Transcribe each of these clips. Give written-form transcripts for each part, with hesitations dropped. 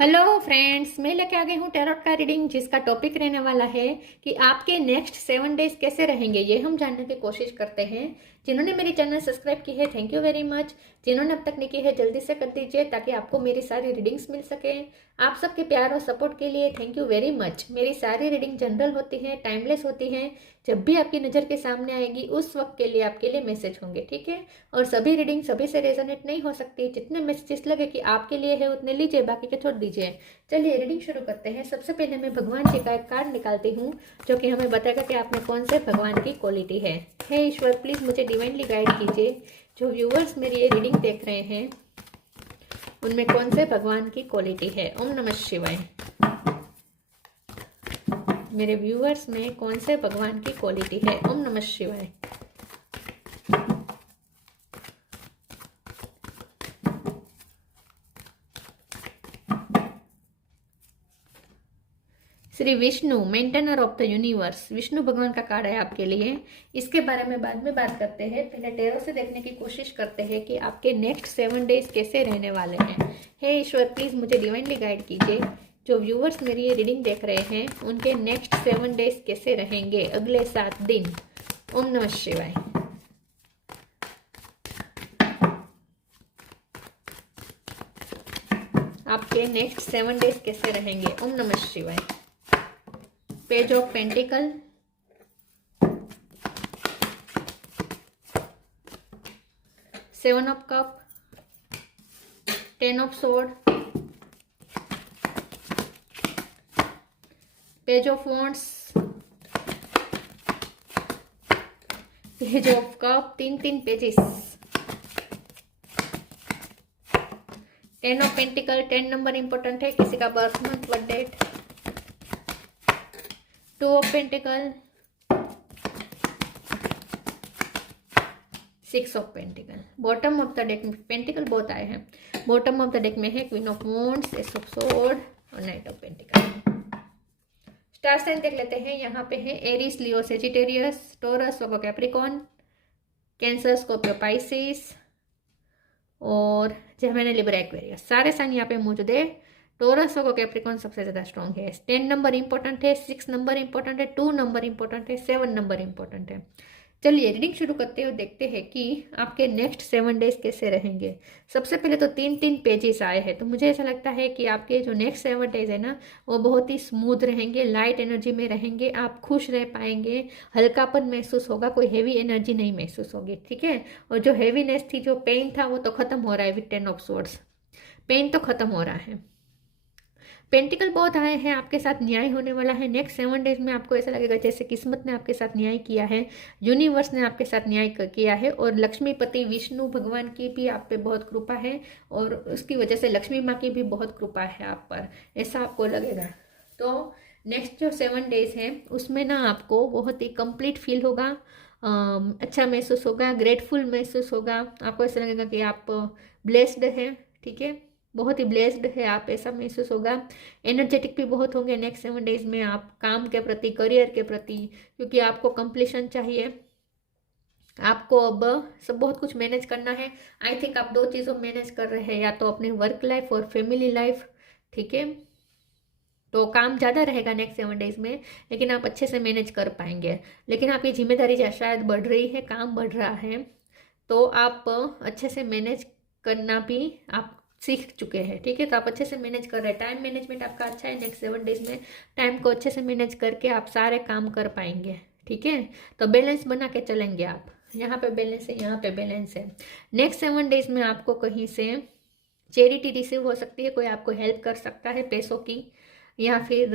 Hello friends, मैं लेके आ गई हूँ टैरोट का रीडिंग, जिसका टॉपिक रहने वाला है कि आपके नेक्स्ट 7 डेज कैसे रहेंगे। ये हम जानने की कोशिश करते हैं। जिन्होंने मेरी चैनल सब्सक्राइब की है, थैंक यू वेरी मच। जिन्होंने अब तक नहीं की है, जल्दी से कर दीजिए ताकि आपको मेरी सारी रीडिंग्स मिल सके। आप सबके प्यार और सपोर्ट के लिए थैंक यू वेरी मच। मेरी सारी रीडिंग जनरल होती है, टाइमलेस होती है। जब भी आपकी नज़र के सामने आएगी उस वक्त के लिए आपके लिए मैसेज होंगे, ठीक है। और सभी रीडिंग सभी से रेजोनेट नहीं हो सकती। जितने मैसेजेस लगे कि आपके लिए है उतने लीजिए, बाकी के छोड़ दीजिए। चलिए रीडिंग शुरू करते हैं। सबसे पहले मैं भगवान जी का एक कार्ड निकालती हूँ जो कि हमें बताएगा कि आप में कौन से भगवान की क्वालिटी है। हे ईश्वर, प्लीज मुझे डिवाइनली गाइड कीजिए। जो व्यूअर्स मेरी ये रीडिंग देख रहे हैं उनमें कौन से भगवान की क्वालिटी है। ओम नमः शिवाय। मेरे व्यूअर्स में कौन से भगवान की क्वालिटी है। ओम नमः शिवाय। Shri Vishnu, maintainer of the universe, Vishnu भगवान का कार्ड है आपके लिए। इसके बारे में बाद में बात करते हैं। पहले टेरो से देखने की कोशिश करते हैं कि आपके नेक्स्ट 7 डेज कैसे रहने वाले हैं। हे ईश्वर, प्लीज मुझे डिवाइनली गाइड कीजिए। जो व्यूअर्स मेरी ये रीडिंग देख रहे हैं उनके नेक्स्ट 7 डेज कैसे रहेंगे, अगले 7 दिन। ओम नमः शिवाय। आपके नेक्स्ट 7 डेज कैसे रहेंगे। ओम नमः शिवाय। Page of pentacle, 7 of cup, 10 of sword, page of wands, page of cup, तीन pages, 10 of pentacle. 10 number important है, किसी का birth month birth date. 2 of pentacle, 6 of pentacle. Bottom of the deck में pentacle बहुत आए हैं। Bottom of the deck में है queen of wands, ace of sword और knight of pentacle. Star sign देख लेते हैं। यहाँ पे है एरीज, लियो, सेजिटेरियस, टोरस, वर्गो, कैप्रिकॉन, कैंसर, स्कॉर्पियो, पाइसिस और जेमिनी, लिब्रा, एक्वेरियस। सारे साइन यहाँ पे मौजूद है। टोरस, वर्गो, कैप्रिकॉन सबसे ज्यादा स्ट्रॉन्ग है। 10 नंबर इंपॉर्टेंट है, 6 नंबर इंपॉर्टेंट है, 2 नंबर इंपॉर्टेंट है, 7 नंबर इंपॉर्टेंट है। चलिए रीडिंग शुरू करते हैं और देखते हैं कि आपके नेक्स्ट 7 डेज कैसे रहेंगे। सबसे पहले तो 3 पेजेस आए हैं, तो मुझे ऐसा लगता है कि आपके जो नेक्स्ट 7 डेज है ना, वो बहुत ही स्मूथ रहेंगे, लाइट एनर्जी में रहेंगे। आप खुश रह पाएंगे, हल्कापन महसूस होगा, कोई हेवी एनर्जी नहीं महसूस होगी, ठीक है। और जो हेवीनेस थी, जो पेन था, वो तो खत्म हो रहा है विद 10 ऑफ सोर्ड्स। पेन तो खत्म हो रहा है। पेंटिकल बहुत आए हैं, आपके साथ न्याय होने वाला है। नेक्स्ट 7 डेज में आपको ऐसा लगेगा जैसे किस्मत ने आपके साथ न्याय किया है, यूनिवर्स ने आपके साथ न्याय किया है। और लक्ष्मीपति विष्णु भगवान की भी आप पे बहुत कृपा है और उसकी वजह से लक्ष्मी माँ की भी बहुत कृपा है आप पर, ऐसा आपको लगेगा। तो नेक्स्ट जो 7 डेज है उसमें ना आपको बहुत ही कंप्लीट फील होगा, अच्छा महसूस होगा, ग्रेटफुल महसूस होगा। आपको ऐसा लगेगा कि आप ब्लेस्ड हैं, ठीक है, बहुत ही ब्लेस्ड है आप, ऐसा महसूस होगा। एनर्जेटिक भी बहुत होंगे नेक्स्ट 7 डेज में आप, काम के प्रति, करियर के प्रति, क्योंकि आपको कंप्लीशन चाहिए। आपको अब सब बहुत कुछ मैनेज करना है। आई थिंक आप 2 चीज़ों मैनेज कर रहे हैं, या तो अपनी वर्क लाइफ और फैमिली लाइफ, ठीक है। तो काम ज़्यादा रहेगा नेक्स्ट 7 डेज में, लेकिन आप अच्छे से मैनेज कर पाएंगे। लेकिन आपकी जिम्मेदारी शायद बढ़ रही है, काम बढ़ रहा है, तो आप अच्छे से मैनेज करना भी आप सीख चुके हैं, ठीक है। तो आप अच्छे से मैनेज कर रहे हैं, टाइम मैनेजमेंट आपका अच्छा है। नेक्स्ट 7 डेज में टाइम को अच्छे से मैनेज करके आप सारे काम कर पाएंगे, ठीक है। तो बैलेंस बना के चलेंगे आप, यहाँ पे बैलेंस है, यहाँ पे बैलेंस है। नेक्स्ट 7 डेज में आपको कहीं से चैरिटी रिसीव हो सकती है, कोई आपको हेल्प कर सकता है पैसों की, या फिर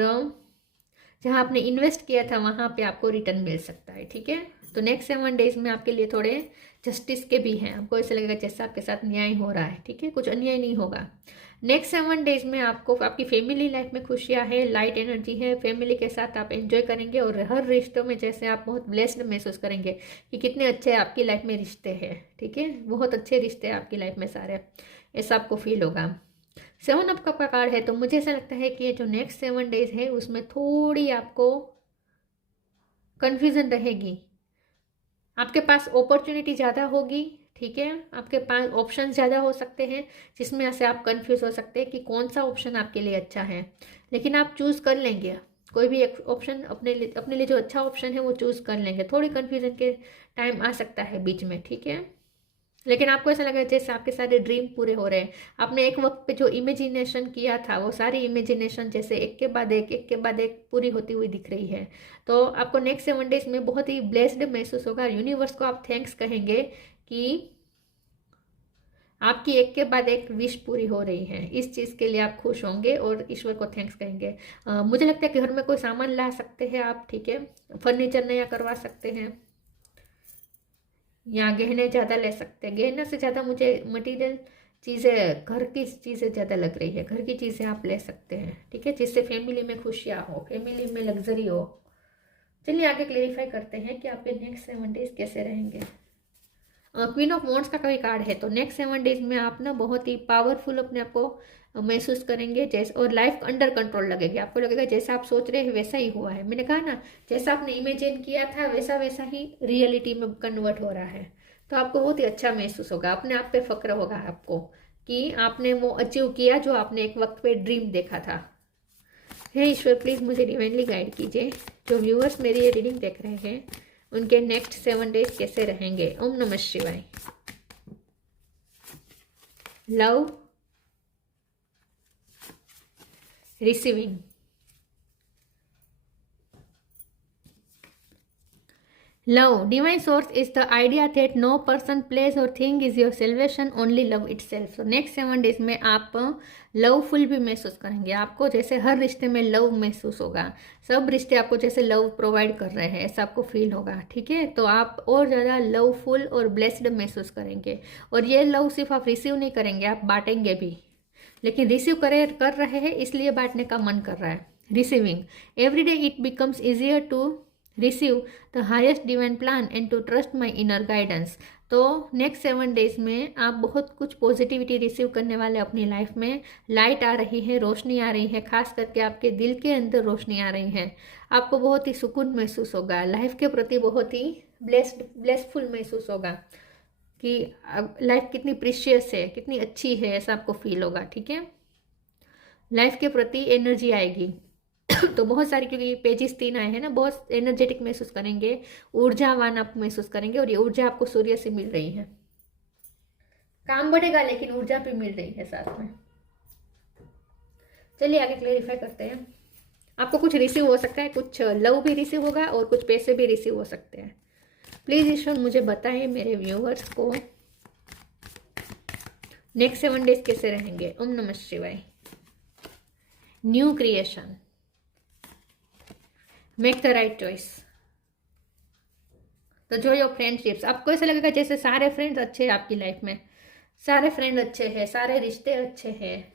जहाँ आपने इन्वेस्ट किया था वहाँ पे आपको रिटर्न मिल सकता है, ठीक है। तो नेक्स्ट 7 डेज में आपके लिए थोड़े जस्टिस के भी हैं, आपको ऐसा लगेगा जैसा आपके साथ न्याय हो रहा है, ठीक है, कुछ अन्याय नहीं होगा। नेक्स्ट 7 डेज में आपको आपकी फैमिली लाइफ में खुशियाँ है, लाइट एनर्जी है, फैमिली के साथ आप एंजॉय करेंगे और हर रिश्तों में जैसे आप बहुत ब्लेस्ड महसूस करेंगे कि कितने अच्छे आपकी लाइफ में रिश्ते हैं, ठीक है, बहुत अच्छे रिश्ते हैं आपकी लाइफ में सारे, ऐसा आपको फील होगा। 7 ऑफ कप का कार्ड है, तो मुझे ऐसा लगता है कि जो नेक्स्ट 7 डेज है उसमें थोड़ी आपको कन्फ्यूजन रहेगी, आपके पास अपॉर्चुनिटी ज़्यादा होगी, ठीक है। आपके पास ऑप्शन ज़्यादा हो सकते हैं जिसमें से आप कंफ्यूज हो सकते हैं कि कौन सा ऑप्शन आपके लिए अच्छा है, लेकिन आप चूज़ कर लेंगे। कोई भी एक ऑप्शन अपने लिए जो अच्छा ऑप्शन है वो चूज़ कर लेंगे। थोड़ी कन्फ्यूजन के टाइम आ सकता है बीच में, ठीक है, लेकिन आपको ऐसा लग रहा है जैसे आपके सारे ड्रीम पूरे हो रहे हैं। आपने एक वक्त पे जो इमेजिनेशन किया था वो सारी इमेजिनेशन जैसे एक के बाद एक पूरी होती हुई दिख रही है। तो आपको नेक्स्ट 7 डेज में बहुत ही ब्लेस्ड महसूस होगा। यूनिवर्स को आप थैंक्स कहेंगे कि आपकी एक के बाद एक विश पूरी हो रही है। इस चीज़ के लिए आप खुश होंगे और ईश्वर को थैंक्स कहेंगे। मुझे लगता है कि घर में कोई सामान ला सकते हैं आप, ठीक है, फर्नीचर नया करवा सकते हैं या गहने ज़्यादा ले सकते हैं। गहने से ज़्यादा मुझे मटेरियल चीज़ें, घर की चीज़ें ज़्यादा लग रही है। घर की चीज़ें आप ले सकते हैं, ठीक है, जिससे फैमिली में खुशियाँ हो, फैमिली में लग्जरी हो। चलिए आगे क्लेरिफाई करते हैं कि आपके नेक्स्ट 7 डेज कैसे रहेंगे। क्वीन ऑफ वॉन्ड्स का कोई कार्ड है तो नेक्स्ट 7 डेज में आप ना बहुत ही पावरफुल अपने आप को महसूस करेंगे, जैसे, और लाइफ अंडर कंट्रोल लगेगी। आपको लगेगा जैसा आप सोच रहे हैं वैसा ही हुआ है। मैंने कहा ना, जैसा आपने इमेजिन किया था वैसा वैसा ही रियलिटी में कन्वर्ट हो रहा है। तो आपको बहुत ही अच्छा महसूस होगा, अपने आप पे फक्र होगा आपको कि आपने वो अचीव किया जो आपने एक वक्त पे ड्रीम देखा था। हे ईश्वर, प्लीज़ मुझे डिवाइनली गाइड कीजिए। जो व्यूअर्स मेरी ये रीडिंग देख रहे हैं उनके नेक्स्ट 7 डेज कैसे रहेंगे। ओम नमः शिवाय। Love, receiving, love. Divine source is the idea that no person, place or thing is your salvation, only love itself. So next 7 days में आप लवफुल भी महसूस करेंगे। आपको जैसे हर रिश्ते में लव महसूस होगा। सब रिश्ते आपको जैसे लव प्रोवाइड कर रहे हैं ऐसा आपको फील होगा, ठीक है। तो आप और ज़्यादा लवफुल और ब्लेस्ड महसूस करेंगे। और ये लव सिर्फ आप रिसीव नहीं करेंगे, आप बांटेंगे भी। लेकिन रिसीव कर रहे हैं इसलिए बांटने का मन कर रहा है। Receiving, every day it becomes easier to receive the highest divine plan and to trust my inner guidance. तो नेक्स्ट 7 डेज में आप बहुत कुछ पॉजिटिविटी रिसीव करने वाले अपनी लाइफ में। लाइट आ रही है, रोशनी आ रही है, खास करके आपके दिल के अंदर रोशनी आ रही है। आपको बहुत ही सुकून महसूस होगा, लाइफ के प्रति बहुत ही ब्लेसफुल महसूस होगा कि लाइफ कितनी प्रीशियस है, कितनी अच्छी है, ऐसा आपको फील होगा, ठीक है। लाइफ के प्रति एनर्जी आएगी। तो बहुत सारी, क्योंकि पेजेस 3 आए हैं ना, बहुत एनर्जेटिक महसूस करेंगे, ऊर्जावान आप महसूस करेंगे। और ये ऊर्जा आपको सूर्य से मिल रही है। काम बढ़ेगा लेकिन ऊर्जा भी मिल रही है साथ में। चलिए आगे क्लेरिफाई करते हैं। आपको कुछ रिसीव हो सकता है, कुछ लव भी रिसीव होगा और कुछ पैसे भी रिसीव हो सकते हैं। प्लीज ईश्वर मुझे बताएं मेरे व्यूअर्स को नेक्स्ट 7 डेज कैसे रहेंगे। ओम नमः शिवाय। New creation, make the right choice. तो जो योर फ्रेंडशिप्स, आपको ऐसा लगेगा जैसे सारे फ्रेंड्स अच्छे हैं आपकी लाइफ में, सारे फ्रेंड अच्छे हैं, सारे रिश्ते अच्छे हैं,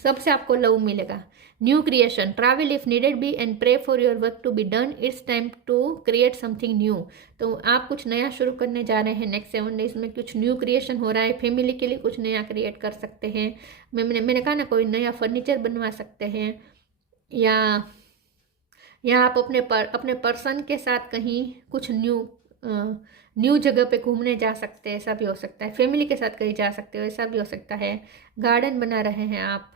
सबसे आपको लव मिलेगा। New creation, travel if needed be and pray for your work to be done. It's time to create something new. तो आप कुछ नया शुरू करने जा रहे हैं नेक्स्ट 7 डेज में। कुछ न्यू क्रिएशन हो रहा है, फैमिली के लिए कुछ नया क्रिएट कर सकते हैं। मैंने कहा ना, कोई नया फर्नीचर बनवा सकते हैं, या आप अपने पर्सन के साथ कहीं कुछ न्यू जगह पे घूमने जा सकते हैं, ऐसा भी हो सकता है। फैमिली के साथ कहीं जा सकते हो, ऐसा भी हो सकता है। गार्डन बना रहे हैं आप,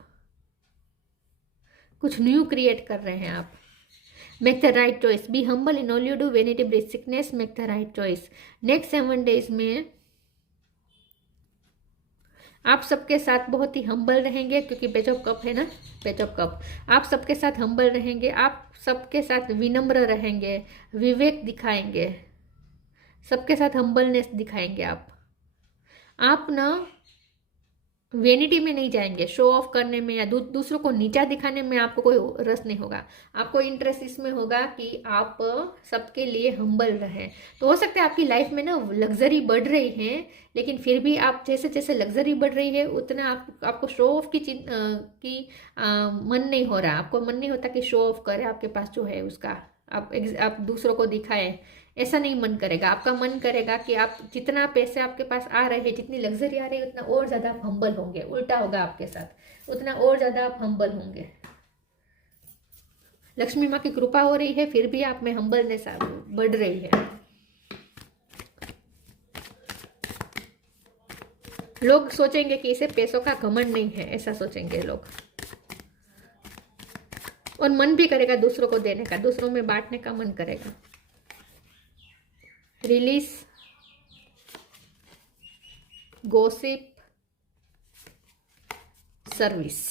कुछ न्यू क्रिएट कर रहे हैं आप। Make the right choice, be humble in all you do, vanity breeds sickness, make the right choice. Next 7 days में आप सबके साथ बहुत ही हम्बल रहेंगे, क्योंकि पेज ऑफ कप है ना, पेज ऑफ कप। आप सबके साथ हम्बल रहेंगे, आप सबके साथ विनम्र रहेंगे, विवेक दिखाएंगे, सबके साथ हम्बलनेस दिखाएंगे। आप ना वेनिटी में नहीं जाएंगे, शो ऑफ करने में या दूसरों को नीचा दिखाने में आपको कोई रस नहीं होगा। आपको इंटरेस्ट इसमें होगा कि आप सबके लिए हम्बल रहें। तो हो सकता है आपकी लाइफ में ना लग्जरी बढ़ रही है, लेकिन फिर भी आप जैसे जैसे लग्जरी बढ़ रही है उतना आपको शो ऑफ की मन नहीं हो रहा। आपको मन नहीं होता कि शो ऑफ करे आपके पास जो है उसका, आप दूसरों को दिखाएं, ऐसा नहीं मन करेगा। आपका मन करेगा कि आप जितना पैसे आपके पास आ रहे हैं, जितनी लग्जरी आ रही है, उतना और ज़्यादा आप हम्बल होंगे। उल्टा होगा आपके साथ, उतना और ज़्यादा आप हम्बल होंगे। लक्ष्मी माँ की कृपा हो रही है, फिर भी आप में हम्बलनेस बढ़ रही है। लोग सोचेंगे कि इसे पैसों का घमंड नहीं है, ऐसा सोचेंगे लोग, और मन भी करेगा दूसरों को देने का, दूसरों में बांटने का मन करेगा। Release, gossip, service.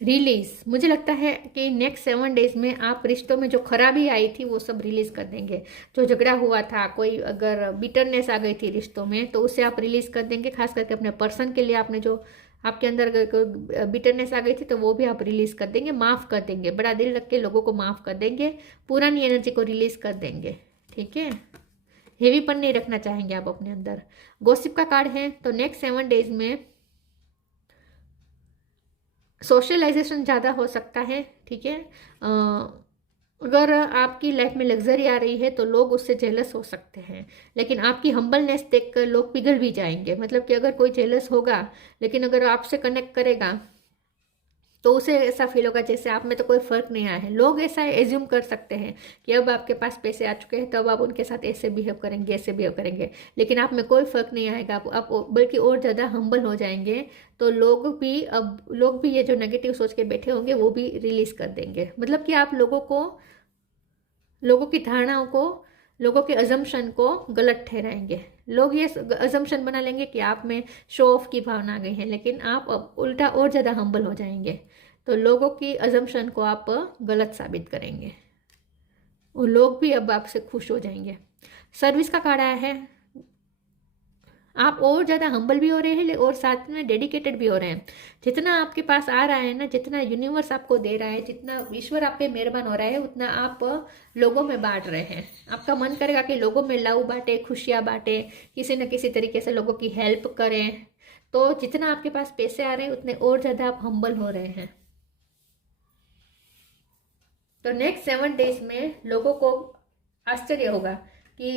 रिलीज, मुझे लगता है कि नेक्स्ट 7 डेज में आप रिश्तों में जो खराबी आई थी वो सब रिलीज कर देंगे। जो झगड़ा हुआ था, कोई अगर बिटरनेस आ गई थी रिश्तों में, तो उसे आप रिलीज कर देंगे। खास करके अपने पर्सन के लिए आपने जो आपके अंदर अगर बिटरनेस आ गई थी तो वो भी आप रिलीज कर देंगे, माफ कर देंगे, बड़ा दिल रख के लोगों को माफ कर देंगे, पुरानी एनर्जी को रिलीज कर देंगे। ठीक है, हेवीपन नहीं रखना चाहेंगे आप अपने अंदर। गॉसिप का कार्ड है, तो नेक्स्ट 7 डेज में सोशलाइजेशन ज़्यादा हो सकता है। ठीक है, अगर आपकी लाइफ में लग्जरी आ रही है तो लोग उससे जेलस हो सकते हैं, लेकिन आपकी हम्बलनेस देखकर लोग पिघल भी जाएंगे। मतलब कि अगर कोई जेलस होगा लेकिन अगर आपसे कनेक्ट करेगा तो उसे ऐसा फील होगा जैसे आप में तो कोई फर्क नहीं आया है। लोग ऐसा एज्यूम कर सकते हैं कि अब आपके पास पैसे आ चुके हैं तो अब आप उनके साथ ऐसे बिहेव करेंगे, ऐसे बिहेव करेंगे, लेकिन आप में कोई फर्क नहीं आएगा। आप बल्कि और ज़्यादा हम्बल हो जाएंगे। तो लोग भी ये जो नेगेटिव सोच के बैठे होंगे वो भी रिलीज कर देंगे। मतलब कि आप लोगों की धारणाओं को, लोगों के अजम्पशन को गलत ठहराएंगे। लोग ये अजम्पशन बना लेंगे कि आप में शो ऑफ की भावना आ गई है, लेकिन आप अब उल्टा और ज़्यादा हम्बल हो जाएंगे। तो लोगों की अजम्पशन को आप गलत साबित करेंगे और लोग भी अब आपसे खुश हो जाएंगे। सर्विस का कार्ड आया है, आप और ज़्यादा हम्बल भी हो रहे हैं और साथ में डेडिकेटेड भी हो रहे हैं। जितना आपके पास आ रहा है ना, जितना यूनिवर्स आपको दे रहा है, जितना ईश्वर आप पे मेहरबान हो रहा है, उतना आप लोगों में बांट रहे हैं। आपका मन करेगा कि लोगों में लव बांटे, खुशियाँ बांटे, किसी न किसी तरीके से लोगों की हेल्प करें। तो जितना आपके पास पैसे आ रहे हैं उतने और ज़्यादा आप हम्बल हो रहे हैं। तो नेक्स्ट 7 डेज में लोगों को आश्चर्य होगा कि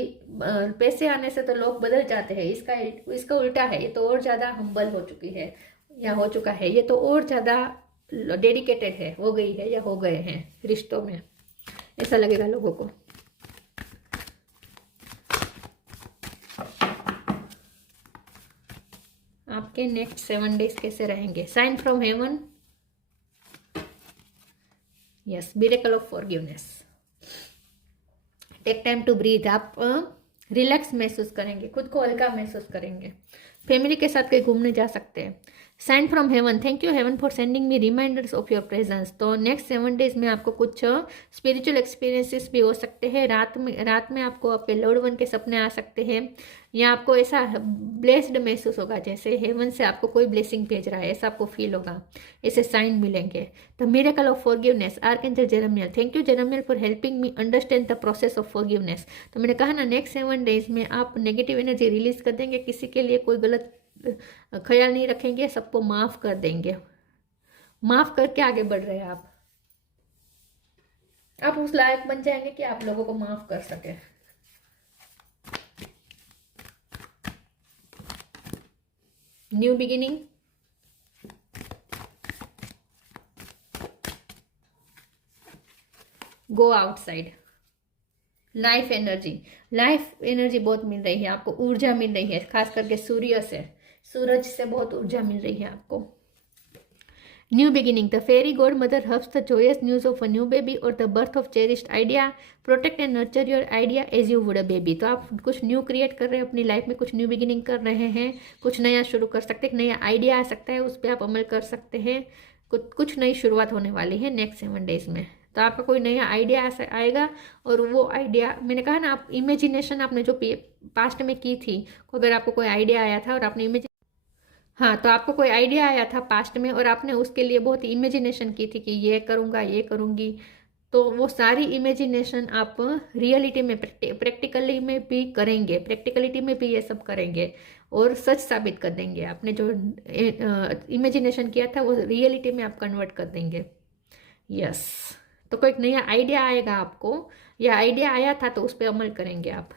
पैसे आने से तो लोग बदल जाते हैं। इसका उल्टा है, ये तो और ज़्यादा हम्बल हो चुकी है या हो चुका है, ये तो और ज़्यादा डेडिकेटेड है, हो गई है या हो गए हैं रिश्तों में, ऐसा लगेगा लोगों को। आपके नेक्स्ट 7 डेज कैसे रहेंगे? Sign from heaven, yes, miracle of forgiveness. Take time to breathe, आप रिलैक्स महसूस करेंगे, खुद को हल्का महसूस करेंगे। फैमिली के साथ कहीं घूमने जा सकते हैं। Sign from heaven, thank you heaven for sending me reminders of your presence. तो नेक्स्ट 7 डेज में आपको कुछ स्पिरिचुअल एक्सपीरियंसेस भी हो सकते हैं। रात में आपको आपके लव्ड वन के सपने आ सकते हैं, या आपको ऐसा ब्लेस्ड महसूस होगा जैसे हेवन से आपको कोई ब्लेसिंग भेज रहा है, ऐसा आपको फील होगा, ऐसे साइन मिलेंगे। The miracle of forgiveness, archangel Jeremiel, thank you Jeremiel for helping me understand the process of forgiveness. तो मैंने कहा ना, नेक्स्ट 7 डेज में आप नेगेटिव एनर्जी रिलीज कर देंगे, किसी के लिए कोई गलत ख्याल नहीं रखेंगे, सबको माफ कर देंगे। माफ करके आगे बढ़ रहे हैं आप उस लायक बन जाएंगे कि आप लोगों को माफ कर सके। New beginning, go outside, life energy बहुत मिल रही है आपको, ऊर्जा मिल रही है, खास करके सूरज से बहुत ऊर्जा मिल रही है आपको। New beginning, the fairy godmother hubs the joyous news of a new baby और the birth of cherished idea, protect and nurture your idea as you would a baby. तो आप कुछ न्यू क्रिएट कर रहे हैं अपनी life में, कुछ न्यू बिगिनिंग कर रहे हैं, कुछ नया शुरू कर सकते हैं, नया आइडिया आ सकता है, उस पर आप अमल कर सकते हैं। कुछ नई शुरुआत होने वाली है नेक्स्ट 7 डेज में। तो आपका कोई नया आइडिया आएगा, और वो आइडिया, मैंने कहा ना, आप इमेजिनेशन आपने जो पास्ट में की थी, अगर आपको कोई आइडिया आया था और आपने तो आपको कोई आइडिया आया था पास्ट में और आपने उसके लिए बहुत इमेजिनेशन की थी कि ये करूँगा, ये करूँगी, तो वो सारी इमेजिनेशन आप रियलिटी में, प्रैक्टिकली में भी करेंगे, प्रैक्टिकलिटी में भी ये सब करेंगे और सच साबित कर देंगे। आपने जो इमेजिनेशन किया था वो रियलिटी में आप कन्वर्ट कर देंगे। यस, तो कोई नया आइडिया आएगा आपको, या आइडिया आया था तो उस पर अमल करेंगे आप।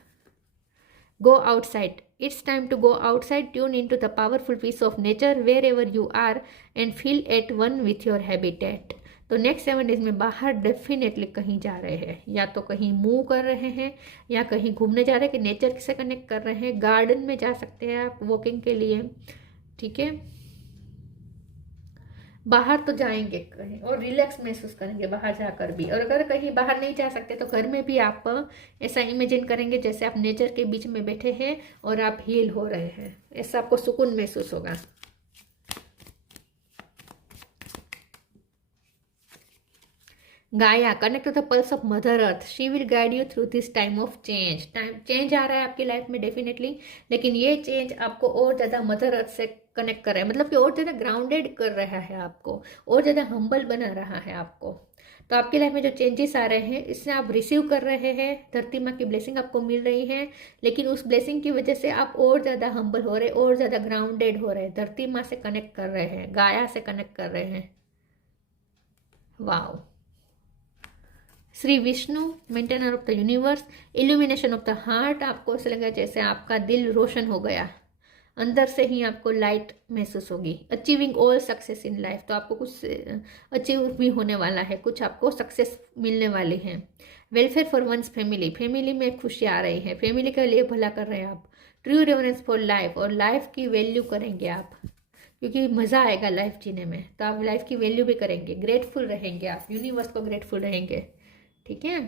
Go outside, it's time to go outside, tune into the powerful peace of nature wherever you are and feel at one with your habitat. तो नेक्स्ट 7 डेज में बाहर डेफिनेटली कहीं जा रहे हैं, या तो कहीं मूव कर रहे हैं या कहीं घूमने जा रहे हैं, कि नेचर से कनेक्ट कर रहे हैं, गार्डन में जा सकते हैं आप वॉकिंग के लिए, ठीक है। बाहर तो जाएंगे कहीं और रिलैक्स महसूस करेंगे बाहर जाकर भी। और अगर कहीं बाहर नहीं जा सकते तो घर में भी आप ऐसा इमेजिन करेंगे जैसे आप नेचर के बीच में बैठे हैं और आप हील हो रहे हैं, ऐसा आपको सुकून महसूस होगा। Gaia, connect to the pulse of mother earth, she will guide you through this time of change. Time change आ रहा है आपकी लाइफ में डेफिनेटली, लेकिन ये चेंज आपको और ज़्यादा मदर अर्थ से कनेक्ट कर रहा है, मतलब कि और ज़्यादा ग्राउंडेड कर रहा है आपको, और ज़्यादा हम्बल बना रहा है आपको। तो आपकी लाइफ में जो चेंजेस आ रहे हैं इससे आप रिसीव कर रहे हैं, धरती माँ की ब्लेसिंग आपको मिल रही है, लेकिन उस ब्लेसिंग की वजह से आप और ज़्यादा हम्बल हो रहे हैं, और ज़्यादा ग्राउंडेड हो रहे हैं, धरती माँ से कनेक्ट कर रहे हैं, गाया से कनेक्ट कर रहे हैं। Wow. Shri Vishnu, maintainer of the universe, illumination of the heart, आपको ऐसा लगा जैसे आपका दिल रोशन हो गया, अंदर से ही आपको लाइट महसूस होगी। Achieving all success in life, तो आपको कुछ अचीव भी होने वाला है, कुछ आपको सक्सेस मिलने वाली है। Welfare for one's family, family में खुशी आ रही है, फैमिली के लिए भला कर रहे हैं आप। ट्रू रेवरेंस फॉर लाइफ, और लाइफ की वैल्यू करेंगे आप, क्योंकि मज़ा आएगा लाइफ जीने में, तो आप लाइफ की वैल्यू भी करेंगे, ग्रेटफुल रहेंगे आप, यूनिवर्स को ग्रेटफुल रहेंगे, ठीक है।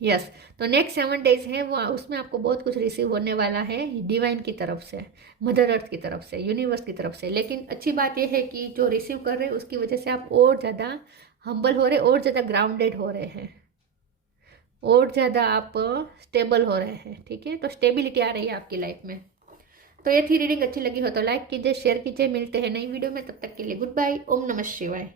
यस, तो नेक्स्ट 7 डेज है वो, उसमें आपको बहुत कुछ रिसीव होने वाला है डिवाइन की तरफ से, मदर अर्थ की तरफ से, यूनिवर्स की तरफ से। लेकिन अच्छी बात यह है कि जो रिसीव कर रहे हैं उसकी वजह से आप और ज़्यादा हम्बल हो रहे, और ज़्यादा ग्राउंडेड हो रहे हैं, और ज़्यादा आप स्टेबल हो रहे हैं, ठीक है। तो स्टेबिलिटी आ रही है आपकी लाइफ में। तो ये थी रीडिंग, अच्छी लगी हो तो लाइक कीजिए, शेयर कीजिए, मिलते हैं नई वीडियो में, तब तक के लिए गुड बाय, ओम नमः शिवाय।